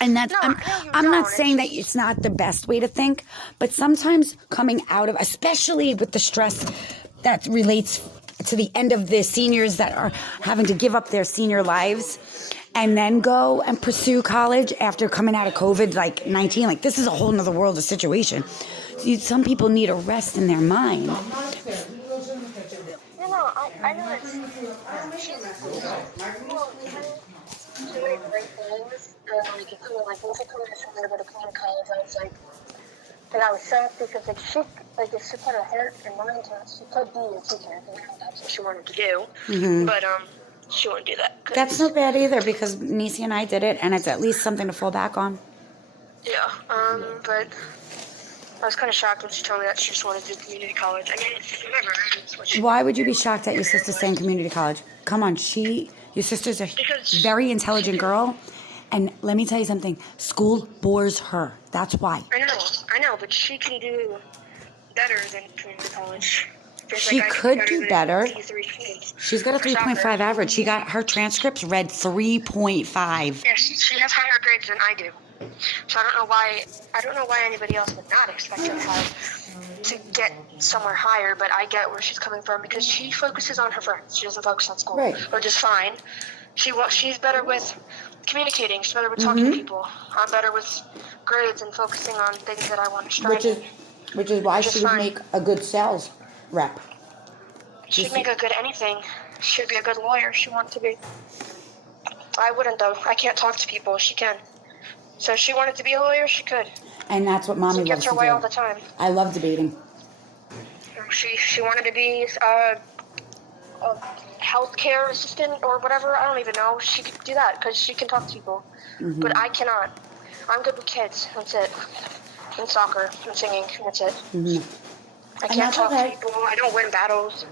And that's, No, I know you I'm don't. not saying that it's not the best way to think, but sometimes coming out of, especially with the stress that relates to the end of the seniors that are having to give up their senior lives and then go and pursue college after coming out of COVID, like 19, like this is a whole nother world of situation. Some people need a rest in their mind. You know, I know that she's doing great things, and like it could like once I told her she wanted to go to community college, I was like, and I was sad because like if she put her heart and mind to it, she could be a teacher if that's what she wanted to do. But she wouldn't do that. That's not bad either because Nisi and I did it, and it's at least something to fall back on. Yeah, but I was kind of shocked when she told me that she just wanted to do community college. I mean, whatever. It's what she Why would you be shocked at your sister saying community college? Come on, your sister's a very intelligent girl, and let me tell you something. School bores her. That's why. I know, but she can do better than community college. She could do better. She's got a 3.5 average. She got her transcripts read 3.5. Yes, she has higher grades than I do. So I don't know why anybody else would not expect her to get somewhere higher, but I get where she's coming from because she focuses on her friends. She doesn't focus on school, which is fine. She's better with communicating. She's better with talking to people. I'm better with grades and focusing on things that I want to strive in. Which is why she would make a good sales rep. She'd make a good anything. She'd be a good lawyer. She wants to be. I wouldn't though. I can't talk to people. She can. So if she wanted to be a lawyer, she could. And that's what Mommy loves to do. She gets her way all the time. I love debating. She wanted to be a healthcare assistant or whatever. I don't even know. She could do that because she can talk to people. But I cannot. I'm good with kids. That's it. And soccer and singing. That's it. I can't talk to people. I don't win battles.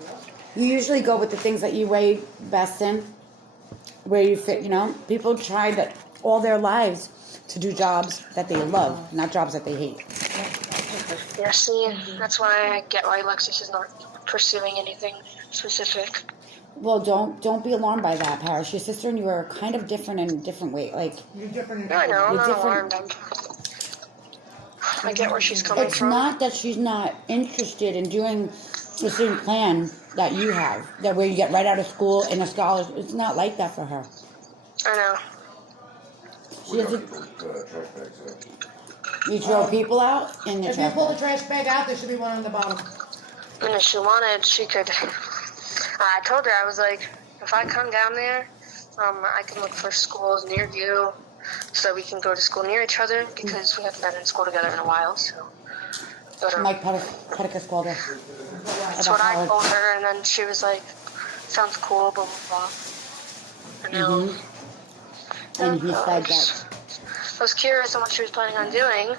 You usually go with the things that you weigh best in, where you fit. People try that all their lives to do jobs that they love, not jobs that they hate. Yeah, see, that's why I get why Alexis is not pursuing anything specific. Well, don't be alarmed by that, Paris. Your sister and you are kind of different in a different way. Like you're different. I know. I'm not alarmed. I get where she's coming from. It's not that she's not interested in doing the same plan that you have, that where you get right out of school in a scholarship. It's not like that for her. I know. She doesn't. You throw people out in the trash bag. If you pull the trash bag out, there should be one on the bottom. And if she wanted, she could. I told her, I was like, if I come down there, I can look for schools near you so we can go to school near each other because we haven't been in school together in a while. So. Mike Petticus called her. That's what I told her, and then she was like, sounds cool, blah, blah, blah. And he said that. I was curious on what she was planning on doing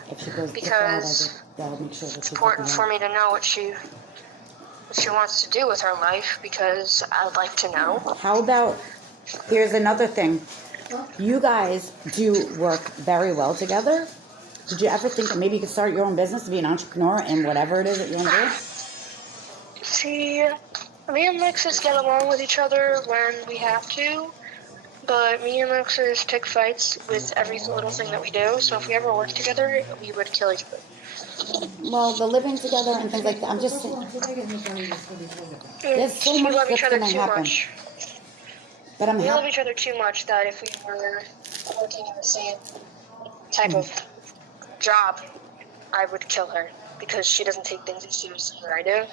because it's important for me to know what she wants to do with her life because I'd like to know. How about, here's another thing. You guys do work very well together. Did you ever think that maybe you could start your own business to be an entrepreneur in whatever it is that you want to do? See, me and Alexis get along with each other when we have to. But me and Alexis pick fights with every little thing that we do. So if we ever worked together, we would kill each other. Well, the living together and things like that. I'm just saying. There's so much that's going to happen. But we love each other too much that if we were working in the same type of job, I would kill her because she doesn't take things as seriously as I do.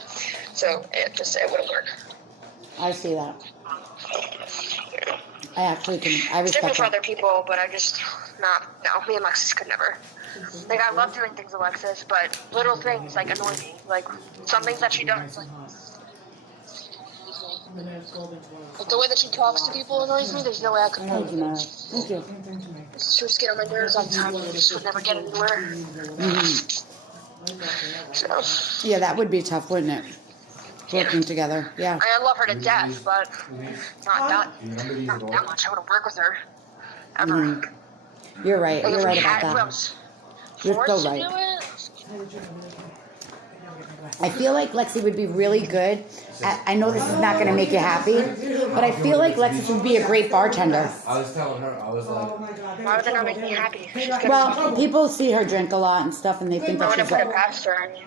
So it wouldn't work. I see that. I respect it's different for that. other people, but I just no, me and Alexis could never. Like, I love doing things with Alexis, but little things, like, annoy me. Like, some things that she does, like the way that she talks to people annoys me. There's no way I could Thank you, Mara. Thank you. She was getting on my nerves all the time, and I just would never get anywhere. So. Yeah, that would be tough, wouldn't it? Working together, yeah. I love her to death, but not that much. I wouldn't work with her ever. You're right. You're right about that. You're so right. I feel like Lexi would be really good at, I know this is not going to make you happy, but I feel like Lexi would be a great bartender. I was telling her, I was like, Oh my God. Why would that not make me happy? She's good. Well, people see her drink a lot and stuff, and they think I that wouldn't she's put it like, past her. I mean,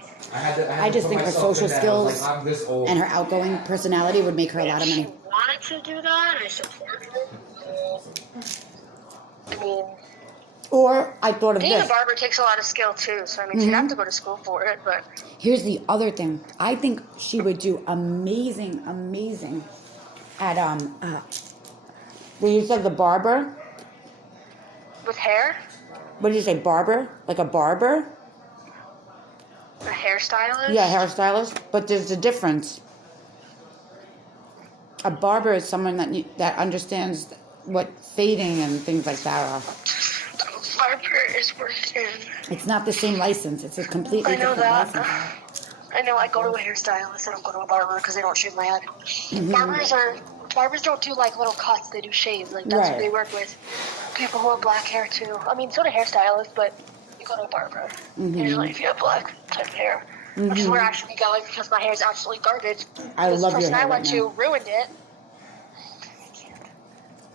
I just think her social skills I'm this old. and her outgoing personality would make her a lot of if she money. wanted to do that, I support her. I mean, Or I thought of being a this. barber takes a lot of skill too, so I mean, she'd have to go to school for it, but Here's the other thing. I think she would do amazing at when you said the barber. with hair, What did you say, barber? Like a barber? a hairstylist. Yeah, hairstylist. But there's a difference. A barber is someone that understands what fading and things like that are. Barber is worth in. It's not the same license. It's a completely I know different that. license. I know. I go to a hairstylist. I don't go to a barber because they don't shave my head. Mm-hmm. Barbers don't do like little cuts. They do shaves. Like that's Right. what they work with. People who have black hair too. I mean, so do hairstylists, but you go to a barber Mm-hmm. usually if you have black type hair. Which is where I actually going because my hair is absolutely garbage. I This love your person hair I went right to now. ruined it.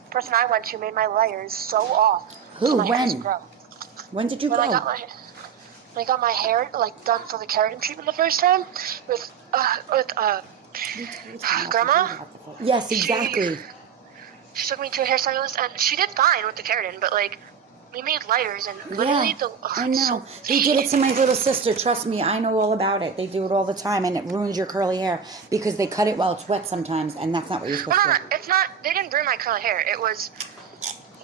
The person I went to made my layers so off. Who? So my hair doesn't When? grow. When did you When go? I got my hair like done for the keratin treatment the first time with grandma. Yes, exactly. She took me to a hairstylist and she did fine with the keratin, but like we made layers and literally Yeah, the I know. They did it to my little sister. Trust me, I know all about it. They do it all the time, and it ruins your curly hair because they cut it while it's wet sometimes, and that's not what you're supposed No, to do. it's not. They didn't ruin my curly hair. It was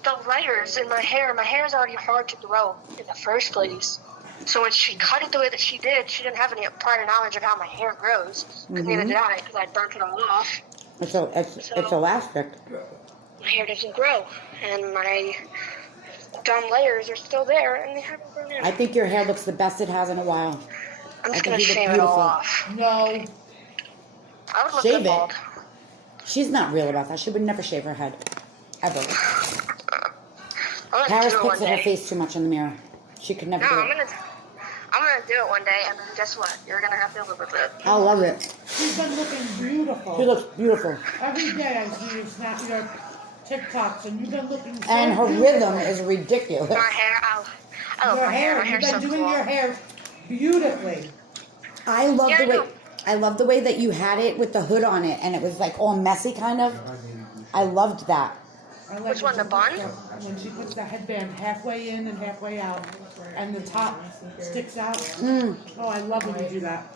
the layers in my hair. My hair is already hard to grow in the first place. So when she cut it the way that she didn't have any prior knowledge of how my hair grows. Because neither did I, because I burnt it all off. It's elastic. My hair doesn't grow, and my dumb layers are still there, and they haven't grown in. I think your hair looks the best it has in a while. I'm I just think gonna you look shave it all beautiful. off. No. I would look Shave good it. bald. She's not real about that. She would never shave her head. Ever. I'm gonna Paris do it one picks at her day. face too much in the mirror. She could never No, do I'm it. gonna do it one day, and then guess what? You're gonna have to live with it. I love it. She's been looking beautiful. She looks beautiful. Every day I see you snap your TikToks and you've been looking so And her beautiful. rhythm is ridiculous. My hair, I love Your my hair. My hair, you've hair's been so doing cool. your hair beautifully. I love Yeah, the I way know. I love the way that you had it with the hood on it, and it was like all messy, kind of. I loved that. I like Which one, the bun? When she puts the headband halfway in and halfway out, and the top sticks out. Oh, I love when you do that.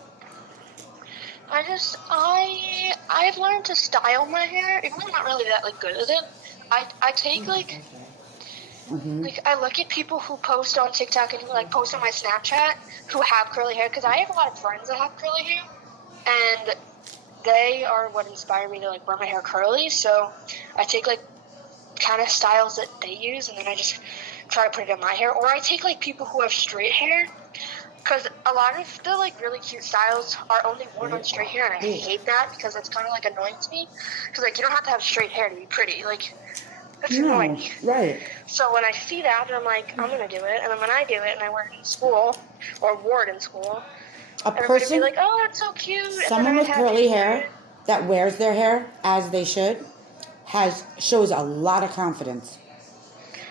I've learned to style my hair. Even though I'm not really that like good at it. I take like I look at people who post on TikTok and who like post on my Snapchat who have curly hair because I have a lot of friends that have curly hair, and they are what inspire me to like wear my hair curly. So I take like kind of styles that they use, and then I just try to put it in my hair. Or I take like people who have straight hair, because a lot of the like really cute styles are only worn on straight hair, and I hate that because it's kind of like annoying to me. Because like you don't have to have straight hair to be pretty. Like that's annoying. Right. So when I see that, I'm like, I'm gonna do it. And then when I do it, and I wear it in school or wore it in school, A everybody would person, be like, "Oh, that's so cute." And someone then with I'd have curly it. hair that wears their hair as they should, shows a lot of confidence.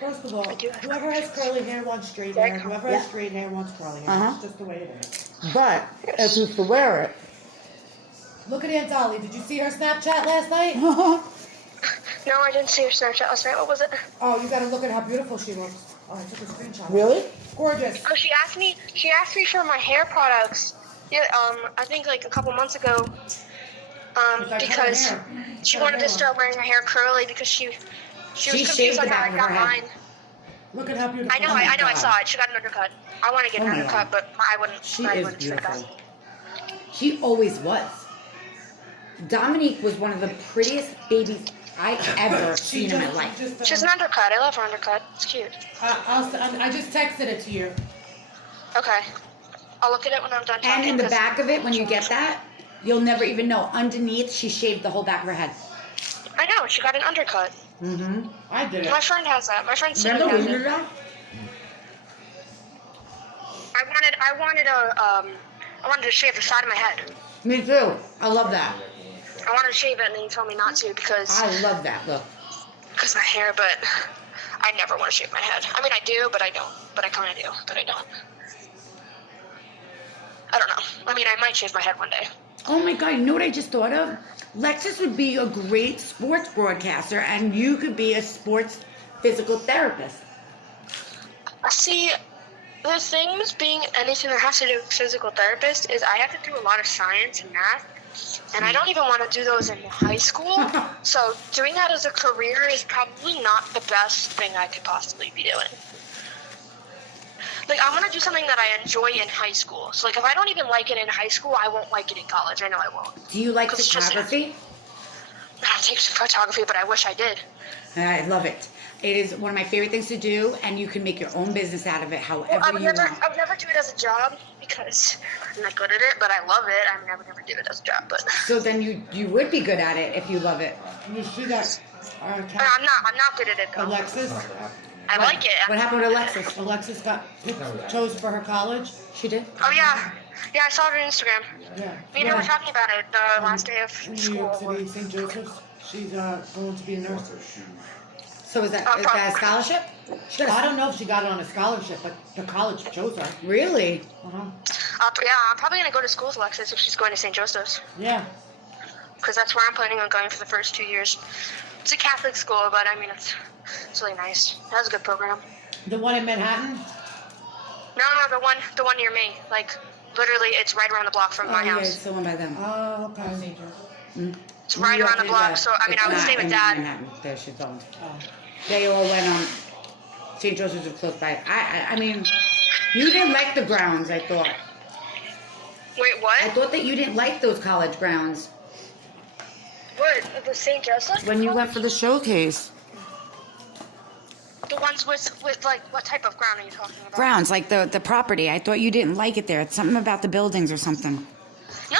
First of all, I do have whoever has curly hair wants straight Very hair. Whoever Yeah. has straight hair wants curly hair. Uh-huh. That's just the way it is. But if you to wear it, Look at Aunt Dolly. Did you see her Snapchat last night? No, I didn't see her Snapchat last night. What was it? Oh, you gotta look at how beautiful she looks. Oh, I took a screenshot. really? Gorgeous. Oh, she asked me for my hair products. Yeah, I think like a couple months ago. It's like Because her hair. she Her wanted to hair. start wearing her hair curly because she was She confused shaved on the how back I of got her head. mine. Look at how beautiful. I know, Oh my I God. saw it. She got an undercut. I want to get Oh an my undercut, God. but I wouldn't. She I is wouldn't fit beautiful. that. She always was. Dominique was one of the prettiest babies I ever seen in my life. She's an undercut. I love her undercut. It's cute. I just texted it to you. Okay. I'll look at it when I'm done talking. And in the 'cause- back of it, when you get that, you'll never even know. Underneath, she shaved the whole back of her head. I know. She got an undercut. Mm-hmm. I did it. My friend has that. My friend Cindy Remember has when you it. did that? I wanted I wanted to shave the side of my head. Me too. I love that. I wanted to shave it, and then you told me not to because I love that look. my hair. But I never want to shave my head. I mean, I do, but I don't. But I kind of do, but I don't. I don't know. I mean, I might shave my head one day. Oh my God, you know what I just thought of? Lexus would be a great sports broadcaster, and you could be a sports physical therapist. See, the thing with being anything that has to do with physical therapist is I have to do a lot of science and math, and I don't even want to do those in high school. So doing that as a career is probably not the best thing I could possibly be doing. Like, I want to do something that I enjoy in high school. So, like, if I don't even like it in high school, I won't like it in college. I know I won't. Do you like 'Cause it's just- photography? I don't take photography, but I wish I did. I love it. It is one of my favorite things to do, and you can make your own business out of it however I you would want. never do it as a job because I'm not good at it, but I love it. I mean, I would never do it as a job, but So then you would be good at it if you love it. You see that? I'm not good at it though. Alexis. I like it. What happened with Alexis? Alexis got chose for her college. She did? Oh yeah, I saw it on Instagram. Yeah. Me and her were talking about it the last day of In New York school. City, St. Joseph's. She's going to be a nurse. So is that a scholarship? She got a- I don't know if she got it on a scholarship, but the college chose her. Really? Uh-huh. I'm probably gonna go to school with Alexis if she's going to St. Joseph's, Yeah. because that's where I'm planning on going for the first 2 years. It's a Catholic school, but I mean it's really nice. It has a good program. The one in Manhattan? No, the one near me. Like literally, it's right around the block from my yeah, house. it's the one by them. Oh, okay. It's right around the block. So I mean, I would stay with Dad. Manhattan. There she's going. Oh. They all went on. St. Joseph's is close by. I mean, you didn't like the grounds, I thought. Wait, I what? thought that you didn't like those college grounds. What? The St. Joseph? When you went for the showcase. The ones with like what type of ground are you talking about? Grounds, like the property. I thought you didn't like it there. It's something about the buildings or something. No,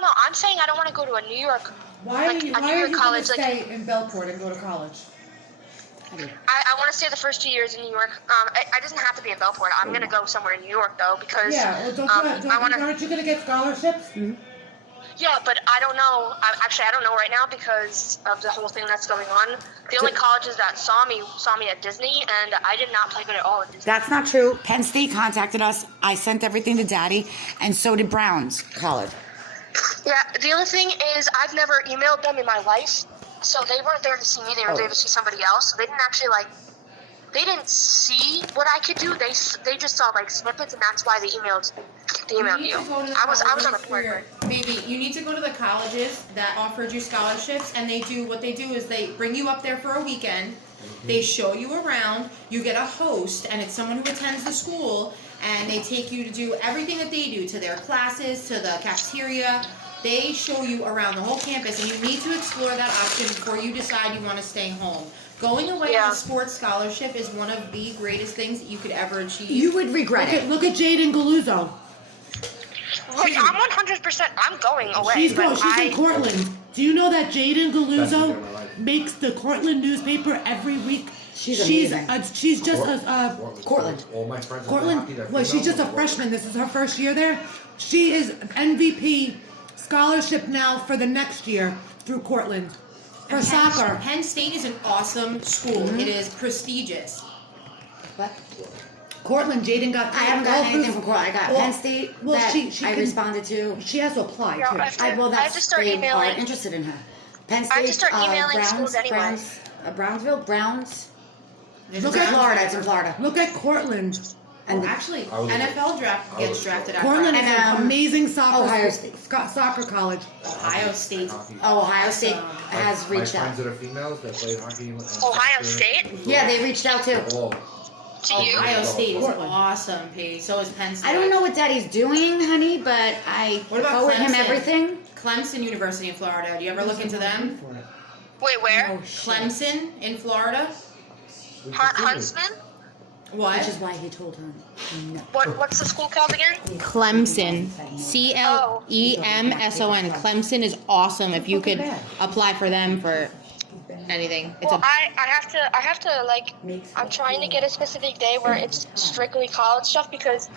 no. I'm saying I don't want to go to a New York. Why are Like, you, a why New are York you going to college, like- stay in Belport and go to college? I want to stay the first 2 years in New York. I doesn't have to be in Belport. I'm gonna go somewhere in New York though because Yeah, well, aren't you going to get scholarships? Yeah, but I don't know. I don't know right now because of the whole thing that's going on. The only colleges that saw me at Disney, and I did not play good at all at Disney. That's not true. Penn State contacted us. I sent everything to Daddy, and so did Browns College. Yeah, the only thing is I've never emailed them in my life, so they weren't there to see me. They were there to see somebody else. So they didn't actually they didn't see what I could do. They just saw like snippets, and that's why they emailed you. I was on the board. Baby, you need to go to the colleges that offered you scholarships, and what they do is they bring you up there for a weekend. They show you around. You get a host, and it's someone who attends the school, and they take you to do everything that they do, to their classes, to the cafeteria. They show you around the whole campus, and you need to explore that option before you decide you want to stay home. Going away on a sports scholarship is one of the greatest things that you could ever achieve. You would regret it. Look at Jaden Galuzzo. Wait, I'm 100%. I'm going away. She's but in Cortland. Do you know that Jaden Galuzzo makes the Cortland newspaper every week? She's amazing. She's just Cortland. All my friends are Cortland. hockey, they're Well, she's just a female. freshman. This is her first year there. She is MVP scholarship now for the next year through Cortland for soccer. Penn State is an awesome school. It is prestigious. What? Cortland, Jaden got. I haven't gotten anything from Cortland. I got Well, Penn State well, that she I can- responded to. She has to apply Yeah, too. I have to- Well, I have that's to start they emailing. are interested in her. Penn State. I have to start emailing Browns, schools anyway. Brownsville, Browns. Look It's in at Florida. It's in Florida. Look at Cortland. And the- Actually, I was- NFL draft gets drafted out. Cortland is And, an amazing soccer Ohio State. soccer college. Ohio State. Ohio State has My reached out. friends that are females that play hockey. Ohio State? Yeah, they reached out too. Oh, To you? Ohio State is Portland. awesome, Paige. So is Penn State. I don't know what Daddy's doing, honey, but I What about forward him Clemson? everything. Clemson University in Florida. Do you ever look into them? Wait, where? Oh, shit. Clemson in Florida. Huntsman? What? Which is why he told her no. What's the school called again? Clemson. CLEMSON. Clemson is awesome. If you could apply for them for anything. It's Well, I have to like, I'm trying to get a specific day where it's strictly college stuff because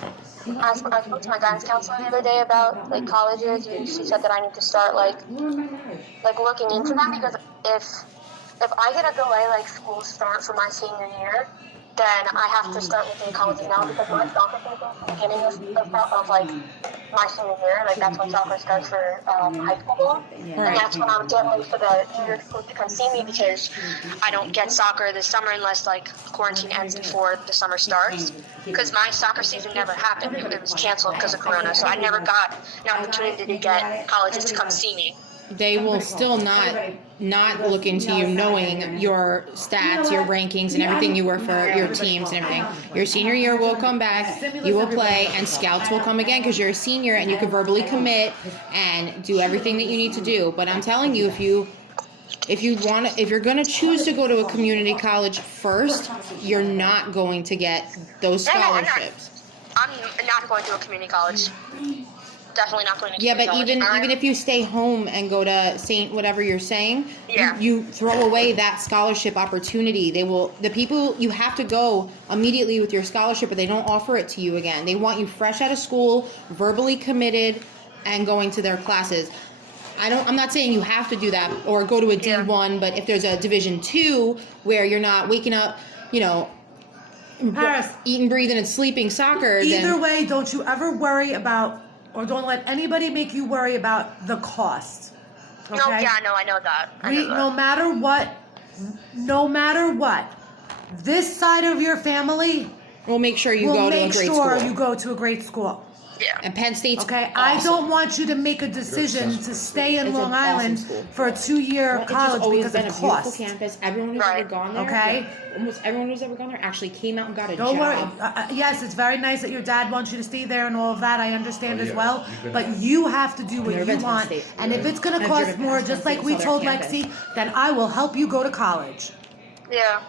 I spoke to my guidance counselor the other day about like colleges, and she said that I need to start like looking into them because if I get a delay like school start for my senior year, then I have to start looking at colleges now because my soccer season at the beginning of like my senior year, like that's when soccer starts for high school, and that's when I'm getting ready for the junior school to come see me because I don't get soccer this summer unless like quarantine ends before the summer starts. Because my soccer season never happened; it was canceled because of Corona, so I never got an opportunity to get colleges to come see me. They will still not look into you knowing your stats, your rankings, and everything you were for your teams and everything. Your senior year will come back, you will play, and scouts will come again because you're a senior and you can verbally commit and do everything that you need to do. But I'm telling you, if you're gonna choose to go to a community college first, you're not going to get those scholarships. I'm not going to a community college. Definitely not going to Yeah, but community college. even if you stay home and go to Saint whatever you're saying, Yeah. you throw away that scholarship opportunity. The people, you have to go immediately with your scholarship, but they don't offer it to you again. They want you fresh out of school, verbally committed, and going to their classes. I'm not saying you have to do that or go to a D1, but if there's a Division 2 where you're not waking up, Paris, eating, breathing, and sleeping soccer, either then way, don't you ever worry about, or don't let anybody make you worry about the cost. Okay? No, yeah, no, I know that. No matter what, this side of your family we'll make sure you will go to a make great sure school. you go to a great school. Yeah. And Penn State's Okay, awesome. I don't want you to make a decision to stay in It's an Long awesome Island school. for a 2-year It's just college always because been of a beautiful cost. campus. Everyone who's Right. ever gone there, Okay. almost everyone who's ever gone there actually came out and got a Don't worry. job. Yes, it's very nice that your dad wants you to stay there and all of that. I understand Oh, as yeah. well. You've been But there. you have to do what Never you been to Penn want. State. And if it's going to I've cost driven more, past just Penn like State, we saw their told campus. Lexi, then I will help you go to college. Yeah.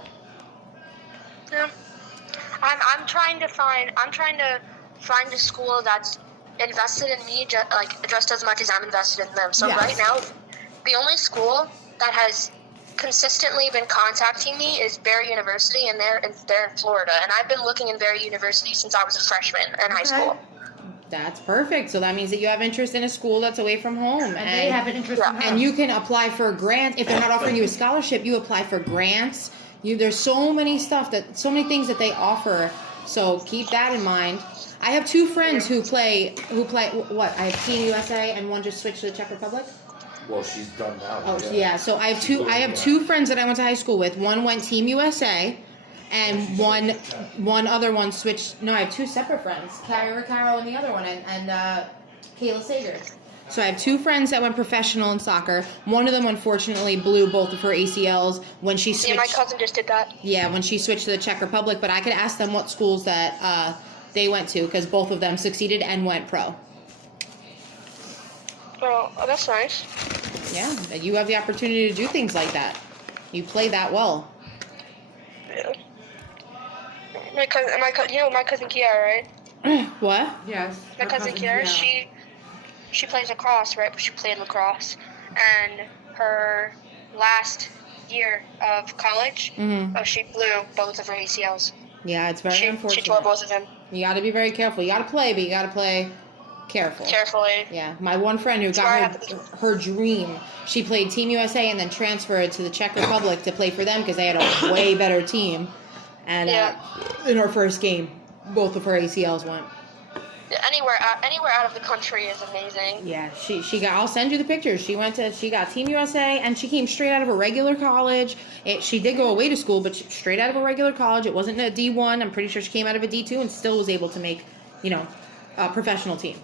I'm trying to find a school that's invested in me just as much as I'm invested in them. So Yes. right now, the only school that has consistently been contacting me is Barry University, and they're in Florida. And I've been looking in Barry University since I was a freshman in high school. That's perfect. So that means that you have interest in a school that's away from home. And they have an interest in her. And you can apply for a grant. If they're not offering you a scholarship, you apply for grants. There's so many things that they offer. So keep that in mind. I have two friends who play what? I have Team USA and one just switched to the Czech Republic. Well, she's done now. Oh yeah. So I have two friends that I went to high school with. One went Team USA, and one other one switched. No, I have two separate friends. Carrie Recaro and the other one, and Kayla Sager. So I have two friends that went professional in soccer. One of them unfortunately blew both of her ACLs when she switched. Yeah, my cousin just did that. Yeah, when she switched to the Czech Republic. But I could ask them what schools that they went to because both of them succeeded and went pro. Well, that's nice. Yeah, that you have the opportunity to do things like that. You play that well. Yeah. My cousin Kiara, right? What? Yes. My cousin Kiara, she plays lacrosse, right? She played lacrosse, and her last year of college, she blew both of her ACLs. Yeah, it's very unfortunate. She tore both of them. You got to be very careful. You got to play, but you got to play careful. Carefully. Yeah, my one friend who got her dream, she played Team USA and then transferred to the Czech Republic to play for them because they had a way better team. And in her first game, both of her ACLs went. Anywhere out of the country is amazing. Yeah, she got. I'll send you the pictures. She got Team USA and she came straight out of a regular college. She did go away to school, but straight out of a regular college. It wasn't a D1. I'm pretty sure she came out of a D2 and still was able to make, a professional team.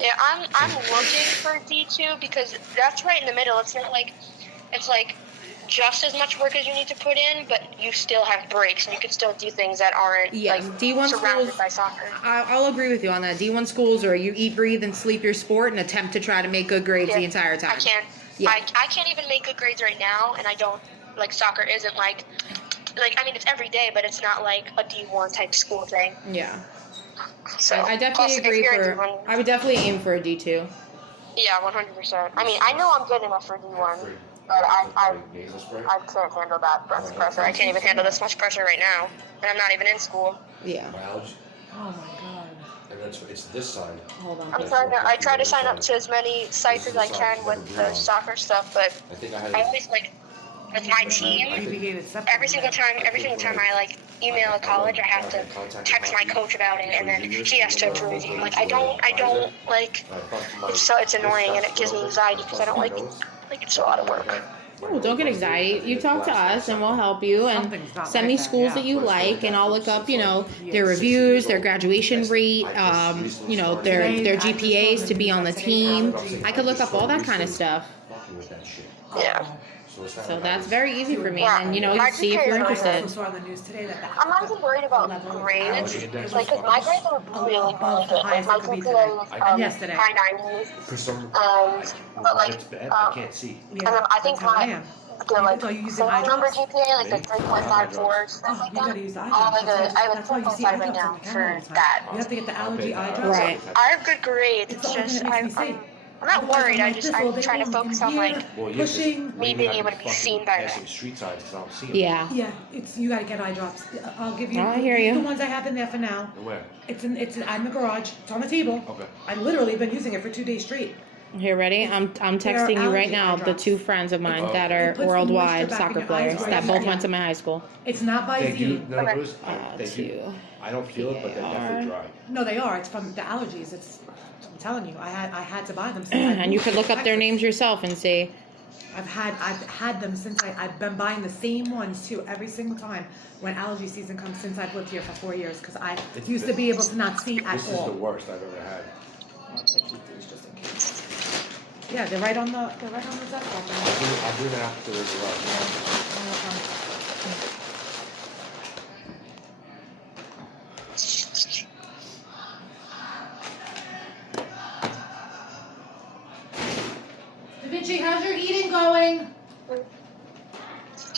Yeah, I'm looking for D2 because that's right in the middle. It's not like it's like just as much work as you need to put in, but you still have breaks and you can still do things that aren't D1 surrounded schools, by soccer. I'll agree with you on that. D1 schools are you eat, breathe, and sleep your sport and attempt to try to make good grades the entire time. I can't. Yeah. I can't even make good grades right now, and I don't soccer isn't like I mean it's every day, but it's not like a D1 type school thing. Yeah. So I definitely plus, agree if you're in D1, I would definitely aim for a D2. Yeah, 100%. I mean, I know I'm good enough for D1. But I nasal spray. can't handle that much pressure. I can't even handle this much pressure right now, and I'm not even in school. Yeah. My allergy, Oh my god. and it's this side. Hold on. I try to sign up to as many sites as I can with the soccer stuff, but I think I had. I always like with my team. Every single time I like email a college, I have to text my coach about it, and then he has to approve. Like I don't like. It's annoying, and it gives me anxiety because I don't like it's a lot of work. Oh, don't get anxiety. You talk to us and we'll help you and Something's not send right me then, schools yeah. that you like and I'll look up, you know, their reviews, their graduation rate, you know, their GPAs to be on the team. I could look up all that kind of stuff. Fucking with that shit. Yeah. So that's very easy for me. And, you know, you see if you're I interested. also saw on the news today that I'm not even worried about grades, like, cause my grades are really good. Like, my GPA is Yesterday. high 90s, For some, but like, it's bad. I can't see. and then I think That's how I my am. the like So you using single eye number drops? GPA, like the 3.54 stuff Oh, like you gotta that. use eye I drops. have I have a That's why you see 3.5 eye right drops now on the camera for all the time. that. You have to get the allergy eye drops. Right. I have good grades. It's It's the only just thing that makes me see. I'm not worried. I'm trying to focus on like pushing. me being able to be seen by passing street signs because I don't see them. Yeah. Yeah, you gotta get eye drops. I'll give you. I hear you. The ones I have in there for now. Where? It's in the garage. It's on the table. Okay. I've literally been using it for 2 days straight. Here, ready? I'm texting you right now the 2 friends of mine that are It puts the worldwide moisture back in soccer your players eyes, that right? both Yeah. went to my high school. It's not by They do. Z. No, Bruce, they do. Two. I don't feel it, but they're definitely dry. No, they are. It's from the allergies. I'm telling you, I had to buy them. Since I And you moved could to look up their Texas. names yourself and see. I've had them since I've been buying the same ones too every single time when allergy season comes since I've lived here for 4 years because I used to be able to not see at This is the all. worst I've ever had. Yeah, they're right on the desk. I'll do that after the garage. Da Vinci, how's your eating going?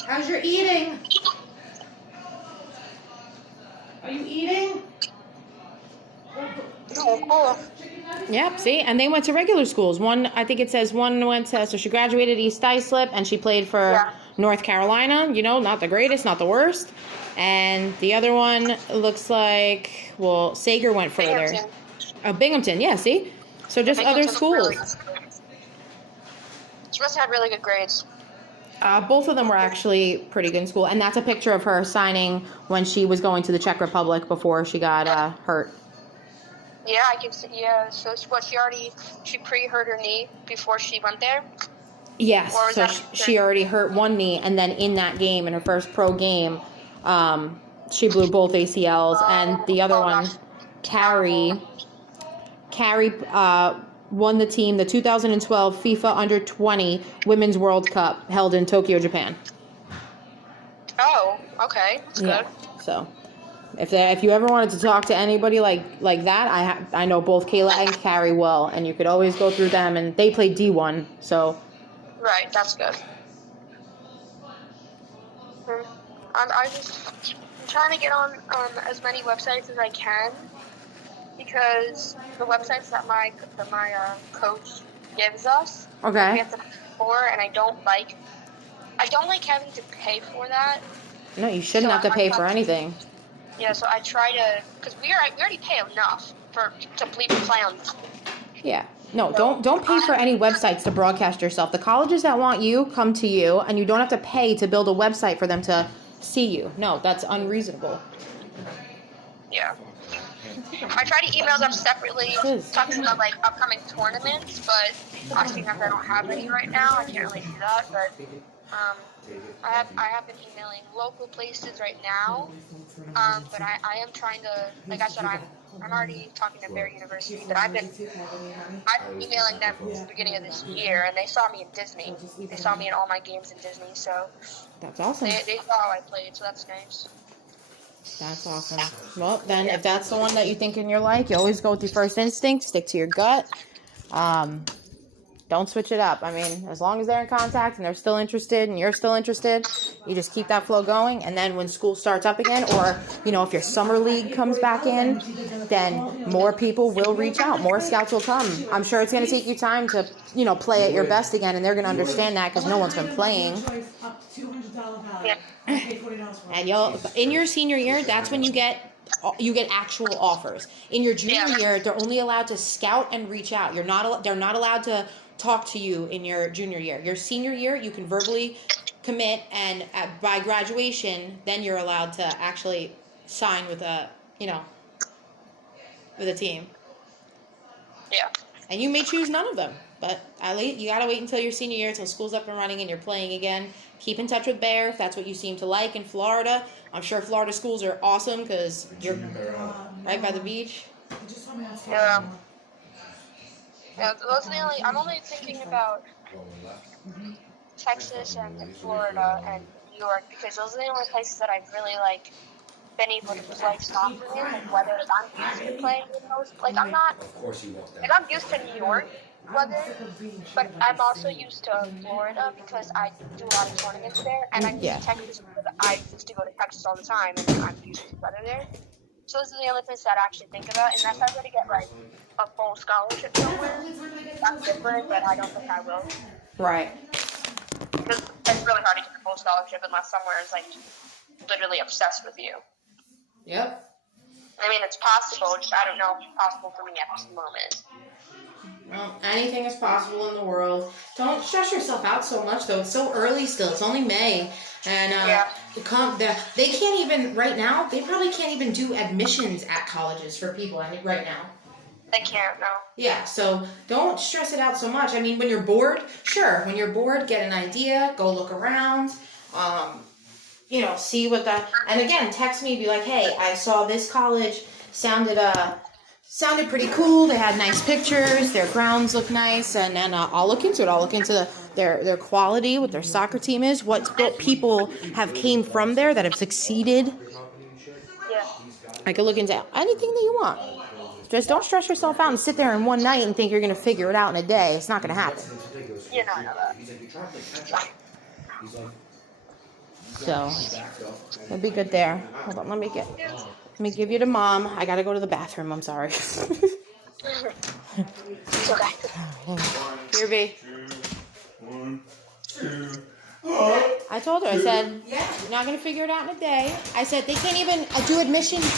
How's your eating? Are you eating? Yep, see? And they went to regular schools. One, I think it says one went to, so she graduated East Islip and she played for Yeah. North Carolina, you know, not the greatest, not the worst. And the other one looks like, well, Sager went further. Binghamton. Binghamton, yeah, see? So just other Binghamton's schools. really good. She must have had really good grades. Both of them were actually pretty good in school. And that's a picture of her signing when she was going to the Czech Republic before she got hurt. Yeah, I can see. Yeah, so she pre-hurt her knee before she went there. Yes, Or was so that- she already hurt one knee, and then in that game, in her first pro game, she blew both ACLs, and the other one, Carrie, won the team, the 2012 FIFA Under-20 Women's World Cup held in Tokyo, Japan. Oh, okay, that's good. So, if you ever wanted to talk to anybody like that, I know both Kayla and Carrie well, and you could always go through them, and they played D1, so. Right, that's good. I'm trying to get on as many websites as I can because the websites that my coach gives us, we Okay. have to pay for, and I don't like having to pay for that. No, you shouldn't So have to I- pay for anything. Yeah, so I try to, because we already pay enough to play on. Yeah. No, don't pay for any websites to broadcast yourself. The colleges that want you come to you, and you don't have to pay to build a website for them to see you. No, that's unreasonable. Yeah. I try to email them separately, Jeez. talking about like upcoming tournaments, but obviously since I don't have any right now, I can't really do that. But I have been emailing local places right now. But I am trying to, like I said, I'm already talking to Bear University, but I've been emailing them since the beginning of this year, and they saw me in Disney. They saw me in all my games in Disney, so That's awesome. they saw how I played, so that's nice. That's awesome. Well, then if that's the one that you think and you're like, you always go with your first instinct, stick to your gut. Don't switch it up. I mean, as long as they're in contact and they're still interested and you're still interested, you just keep that flow going. And then when school starts up again, or, you know, if your summer league comes back in, then more people will reach out. More scouts will come. I'm sure it's going to take you time to, you know, play at your best again. And they're going to understand that because no one's been playing. And you'll, in your senior year, that's when you get actual offers. In your junior year, they're only allowed to scout and reach out. They're not allowed to talk to you in your junior year. Your senior year, you can verbally commit, and by graduation, then you're allowed to actually sign with a team. Yeah. And you may choose none of them, but you gotta wait until your senior year, until school's up and running and you're playing again. Keep in touch with Bear if that's what you seem to like in Florida. I'm sure Florida schools are awesome because you're right by the beach. Yeah. Yeah, those are the only. I'm only thinking about Texas and Florida and New York because those are the only places that I've really been able to play soccer in. Like whether I'm used to playing in those. Like I'm not. Like I'm used to New York weather, but I'm also used to Florida because I do a lot of tournaments there, and I'm used to Texas because I used to go to Texas all the time, and I'm used to weather there. So those are the only things that I actually think about, unless I were to get a full scholarship somewhere. That's different, but I don't think I will. Right. Because it's really hard to get a full scholarship unless somewhere is literally obsessed with you. Yep. I mean, it's possible, just I don't know if it's possible for me at this moment. Well, anything is possible in the world. Don't stress yourself out so much, though. It's so early still. It's only May. And they can't even, right now, they probably can't even do admissions at colleges for people right now. They can't, no. Yeah, so don't stress it out so much. I mean, when you're bored, sure. When you're bored, get an idea, go look around, see what and again, text me, be like, hey, I saw this college, sounded pretty cool. They had nice pictures. Their grounds look nice, and then I'll look into it. I'll look into their quality, what their soccer team is, what people have came from there that have succeeded. Yeah. I could look into anything that you want. Just don't stress yourself out and sit there in one night and think you're going to figure it out in a day. It's not going to happen. You know that. So it'll be good there. Hold on, let me give you to Mom. I gotta go to the bathroom. I'm sorry. It's okay. Here, B. I told her. I said, you're not gonna figure it out in a day. I said they can't even do admissions.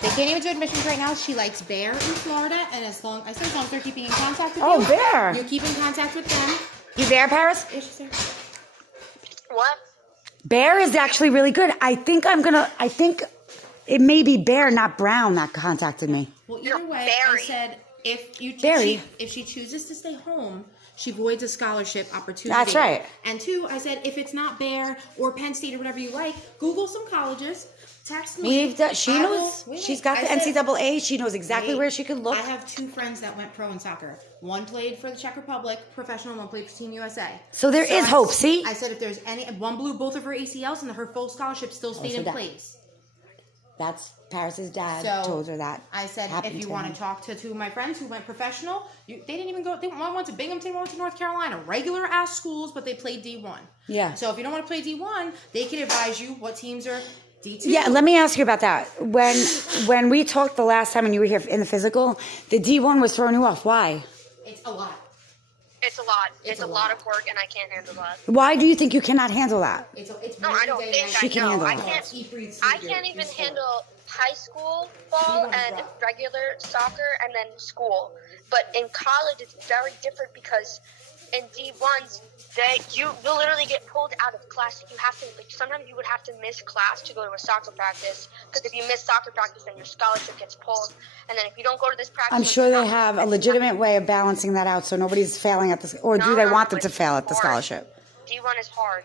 They can't even do admissions right now. She likes Bear in Florida, and as long as they're keeping in contact with you, Bear. you keep in contact with them. You there, Paris? Yeah, she's there. What? Bear is actually really good. I think it may be Bear, not Brown, that contacted me. Well, either way, Barry. I said if she chooses to stay home, she voids a scholarship opportunity. That's right. And two, I said if it's not Bear or Penn State or whatever you like, Google some colleges. Text me. She knows. She's got the NCAA. She knows exactly where she could look. I have two friends that went pro in soccer. One played for the Czech Republic, professional. One played for Team USA. So there is hope. See, I said if there's one blew both of her ACLs and her full scholarship still stayed in place. That's Paris's dad told her that. I said if you want to talk to two of my friends who went professional, they didn't even go. One went to Binghamton, one went to North Carolina, regular ass schools, but they played D1. Yeah. So if you don't want to play D1, they can advise you what teams are D2. Yeah, let me ask you about that. When we talked the last time when you were here in the physical, the D1 was throwing you off. Why? It's a lot. It's a lot. It's a lot of work, and I can't handle that. Why do you think you cannot handle that? No, I don't think She can handle it. I can't even handle high school ball and regular soccer and then school. But in college, it's very different because in D1s, you will literally get pulled out of class. You have to, sometimes you would have to miss class to go to a soccer practice, because if you miss soccer practice, then your scholarship gets pulled. And then if you don't go to this practice, I'm sure they have a legitimate way of balancing that out so nobody's failing at this, or do they want them to fail at the scholarship? D1 is hard.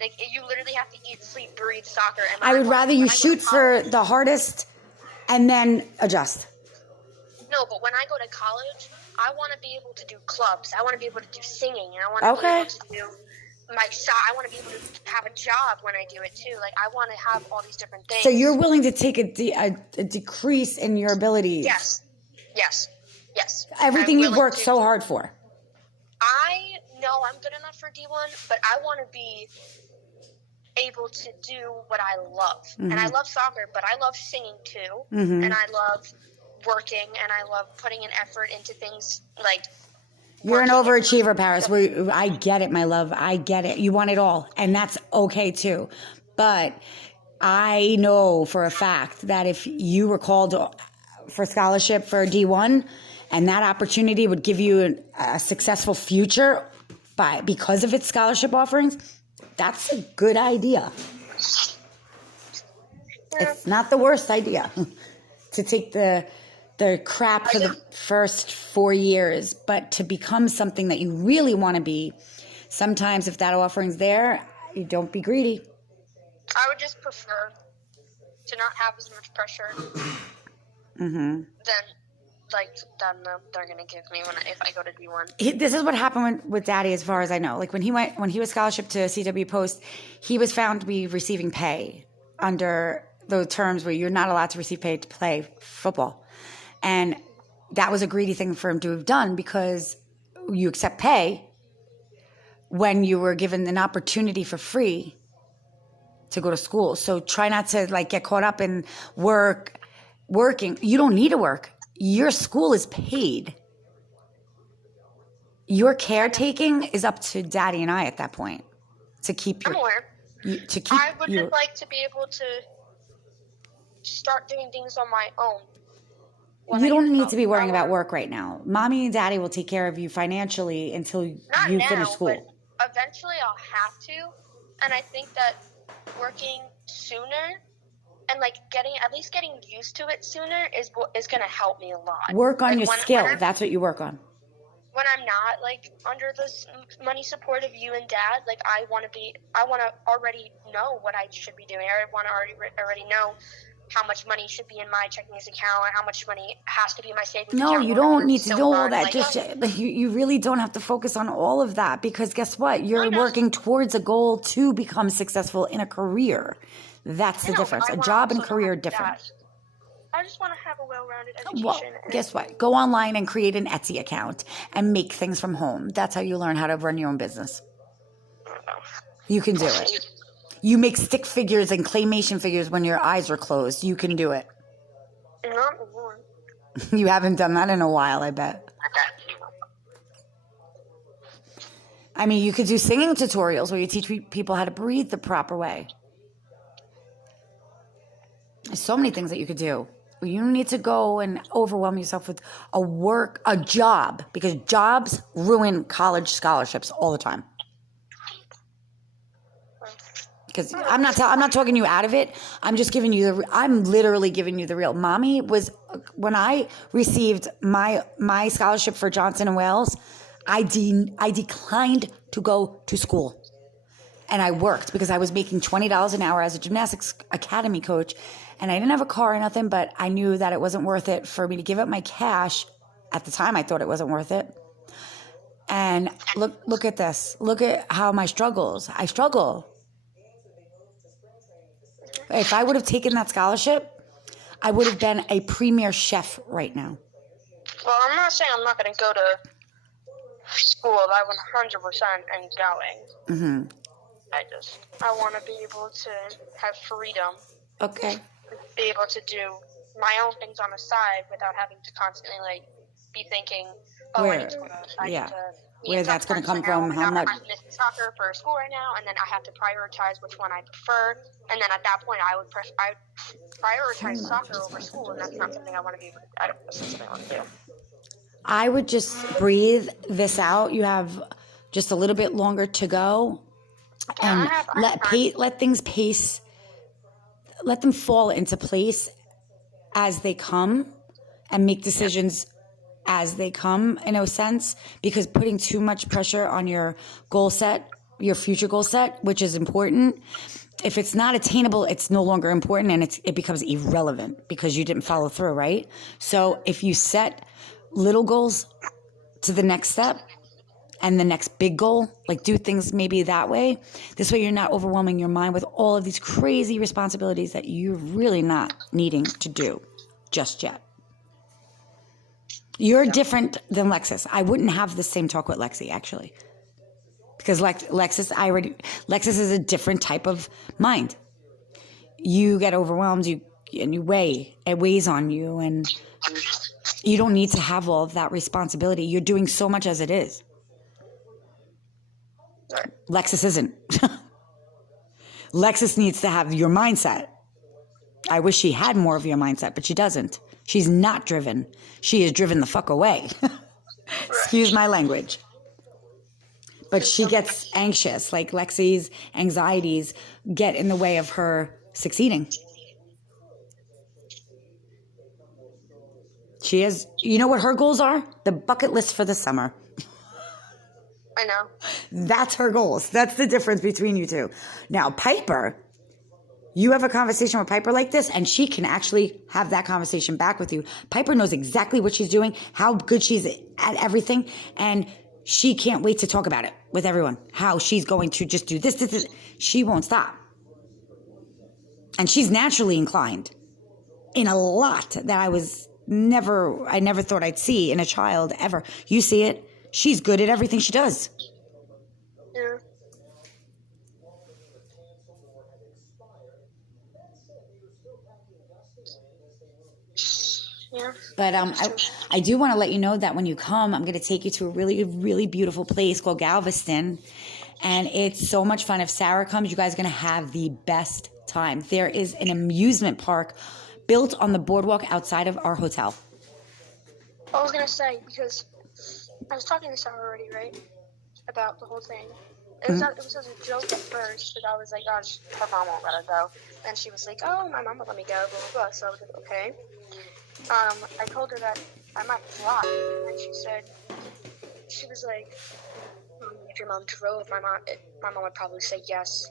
You literally have to eat, sleep, breathe soccer. And I would rather you shoot for the hardest and then adjust. No, but when I go to college, I want to be able to do clubs. I want to be able to do singing. And I want to be able to do my shot. I want to be able to have a job when I do it too. I want to have all these different things. So you're willing to take a decrease in your abilities? Yes. Everything you've worked so hard for. I know I'm good enough for D1, but I want to be able to do what I love. And I love soccer, but I love singing too. And I love working, and I love putting an effort into things like You're an working. overachiever, Paris. I get it, my love. I get it. You want it all, and that's okay too. But I know for a fact that if you were called for scholarship for D1, and that opportunity would give you a successful future because of its scholarship offerings, that's a good idea. It's not the worst idea to take the crap for the first 4 years, but to become something that you really want to be. Sometimes if that offering's there, you don't be greedy. I would just prefer to not have as much pressure than they're gonna give me if I go to D1. This is what happened with Daddy, as far as I know. Like when he was scholarship to CW Post, he was found to be receiving pay under those terms where you're not allowed to receive pay to play football. And that was a greedy thing for him to have done, because you accept pay when you were given an opportunity for free to go to school. So try not to get caught up in working. You don't need to work. Your school is paid. Your caretaking is up to Daddy and I at that point to keep I'm aware. I would just like to be able to start doing things on my own. You don't need to be worrying about work right now. Mommy and Daddy will take care of you financially until you finish school. But eventually I'll have to, and I think that working sooner and getting used to it sooner is going to help me a lot. Work on your skill. That's what you work on. When I'm not under this money support of you and Dad, I want to already know what I should be doing. I want to already know how much money should be in my checking account and how much money has to be in my savings account. No, you don't need to know all that. You really don't have to focus on all of that, because guess what? You're working towards a goal to become successful in a career. That's the difference. A job and career are different. I just want to have a well-rounded education. Well, guess what? Go online and create an Etsy account and make things from home. That's how you learn how to run your own business. You can do it. You make stick figures and claymation figures when your eyes are closed. You can do it. Not anymore. You haven't done that in a while, I bet. I mean, you could do singing tutorials where you teach people how to breathe the proper way. There's so many things that you could do. You don't need to go and overwhelm yourself with a job, because jobs ruin college scholarships all the time. Because I'm not talking you out of it. I'm just giving you I'm literally giving you the real. Mommy was, when I received my scholarship for Johnson and Wales, I declined to go to school. And I worked because I was making $20 an hour as a gymnastics academy coach. And I didn't have a car or nothing, but I knew that it wasn't worth it for me to give up my cash. At the time, I thought it wasn't worth it. And look at this. Look at how I struggle. If I would have taken that scholarship, I would have been a premier chef right now. Well, I'm not saying I'm not going to go to school. I 100% am going. Mm-hmm. I want to be able to have freedom. Okay. Be able to do my own things on the side without having to constantly be thinking, I need to where that's going to come from, how much. I'm missing soccer for school right now, and then I have to prioritize which one I prefer. And then at that point, I would prioritize soccer over school, and that's not something I want to be. That's not something I want to do. I would just breathe this out. You have just a little bit longer to go, and let things pace. Let them fall into place as they come, and make decisions as they come, in a sense, because putting too much pressure on your goal set, your future goal set, which is important, if it's not attainable, it's no longer important, and it becomes irrelevant because you didn't follow through, right? So if you set little goals to the next step and the next big goal, do things maybe that way, this way you're not overwhelming your mind with all of these crazy responsibilities that you're really not needing to do just yet. You're different than Lexus. I wouldn't have the same talk with Lexi, actually. Because Lexus is a different type of mind. You get overwhelmed, and it weighs on you, and you don't need to have all of that responsibility. You're doing so much as it is. Lexus isn't. Lexus needs to have your mindset. I wish she had more of your mindset, but she doesn't. She's not driven. She is driven the fuck away. Excuse my language. But she gets anxious. Like Lexi's anxieties get in the way of her succeeding. She is, you know what her goals are? The bucket list for the summer. I know. That's her goals. That's the difference between you two. Now, Piper, you have a conversation with Piper like this, and she can actually have that conversation back with you. Piper knows exactly what she's doing, how good she's at everything, and she can't wait to talk about it with everyone. How she's going to just do this. She won't stop. And she's naturally inclined in a lot that I never thought I'd see in a child ever. You see it. She's good at everything she does. Yeah. Yeah. But I do want to let you know that when you come, I'm going to take you to a really, really beautiful place called Galveston. And it's so much fun. If Sarah comes, you guys are going to have the best time. There is an amusement park built on the boardwalk outside of our hotel. I was going to say, because I was talking to Sarah already, right? About the whole thing. It was as a joke at first, but I was like, oh, her mom won't let her go. And she was like, oh, my mom will let me go, blah, blah, blah. So I was like, okay. I told her that I might fly, and she was like, if your mom drove, my mom would probably say yes.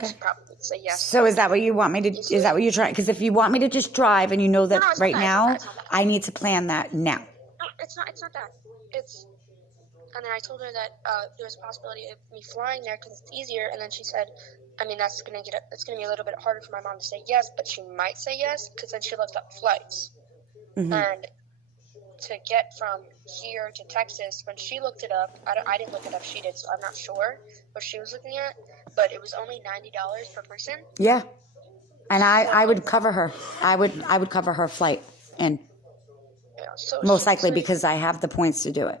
She'd probably say yes. So is that what you want me to, is that what you're trying? Because if you want me to just drive and you know that right now, I need to plan that now. No, it's not that. And then I told her that there was a possibility of me flying there because it's easier. And then she said, I mean, it's gonna be a little bit harder for my mom to say yes, but she might say yes because then she looked up flights. Mm-hmm. And to get from here to Texas, when she looked it up, I didn't look it up. She did, so I'm not sure what she was looking at. But it was only $90 per person. Yeah, and I would cover her. I would cover her flight, and most likely because I have the points to do it.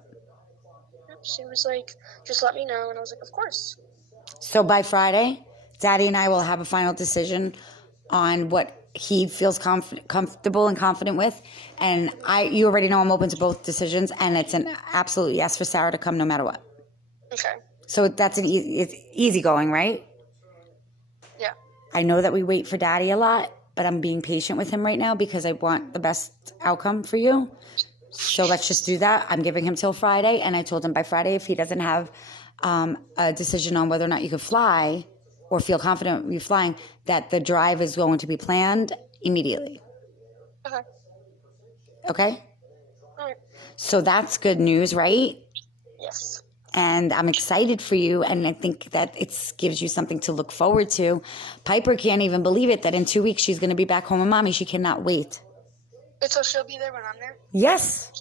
She was like, just let me know. And I was like, of course. So by Friday, Daddy and I will have a final decision on what he feels comfortable and confident with. And you already know I'm open to both decisions. And it's an absolute yes for Sarah to come no matter what. Okay. So that's it's easy going, right? Yeah. I know that we wait for Daddy a lot, but I'm being patient with him right now because I want the best outcome for you. So let's just do that. I'm giving him till Friday, and I told him by Friday if he doesn't have a decision on whether or not you could fly or feel confident you flying, that the drive is going to be planned immediately. Okay. Okay? All right. So that's good news, right? Yes. And I'm excited for you, and I think that it gives you something to look forward to. Piper can't even believe it that in 2 weeks she's going to be back home with Mommy. She cannot wait. So she'll be there when I'm there? Yes.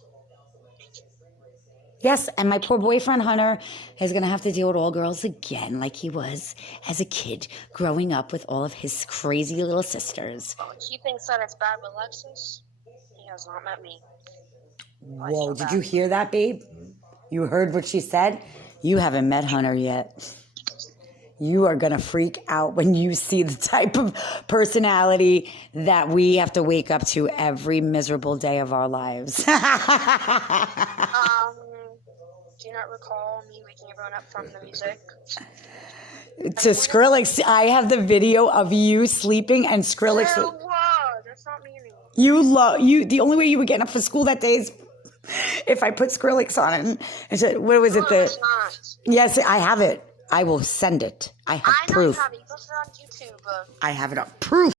Yes, and my poor boyfriend, Hunter, is going to have to deal with all girls again like he was as a kid growing up with all of his crazy little sisters. He thinks that it's bad with Lexus. He has not met me. Whoa, did you hear that, babe? You heard what she said? You haven't met Hunter yet. You are going to freak out when you see the type of personality that we have to wake up to every miserable day of our lives. Do you not recall me waking everyone up from the music? To Skrillex, I have the video of you sleeping and Skrillex. Whoa, that's not me anymore. The only way you would get up for school that day is if I put Skrillex on it and said, what was it? It's not. Yes, I have it. I will send it. I have proof. I know you have it. You posted it on YouTube. I have it on proof.